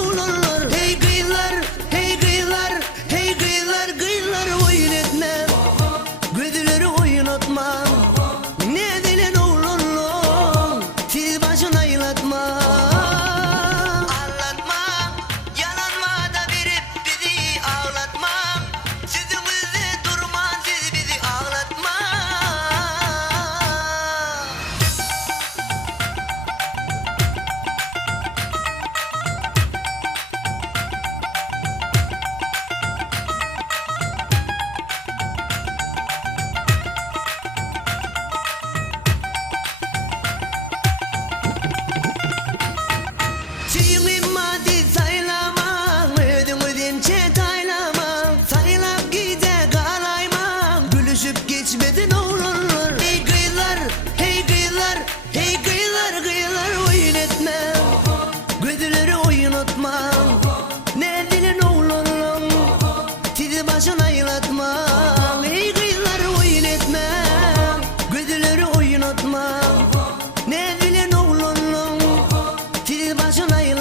oğlanlar. Hey kıyılar, hey kıyılar, hey kıyılar, kıyılar oyun etmem. Gözleri oynatmam. Ne dilen oğlanlar, siz başına aylatma. Anlatma, yalanma da verip bizi ağlatma. Sözümüzde durma, siz bizi ağlatma. Çiğim maddi saylama, ödümüzün çetaylama. Saylap gide kalayma, gülüşüp geçmedin oğlanlar. Hey kıyılar, hey kıyılar, hey kıyılar, kıyılar oyun etmem. Gözleri oynatmam. Ne dilin oğlanlar, sizi başına aylatma. Hey kıyılar oyun etmem, gözleri oynatmam. Ne dilin oğlanlar, sizi başına aylatma.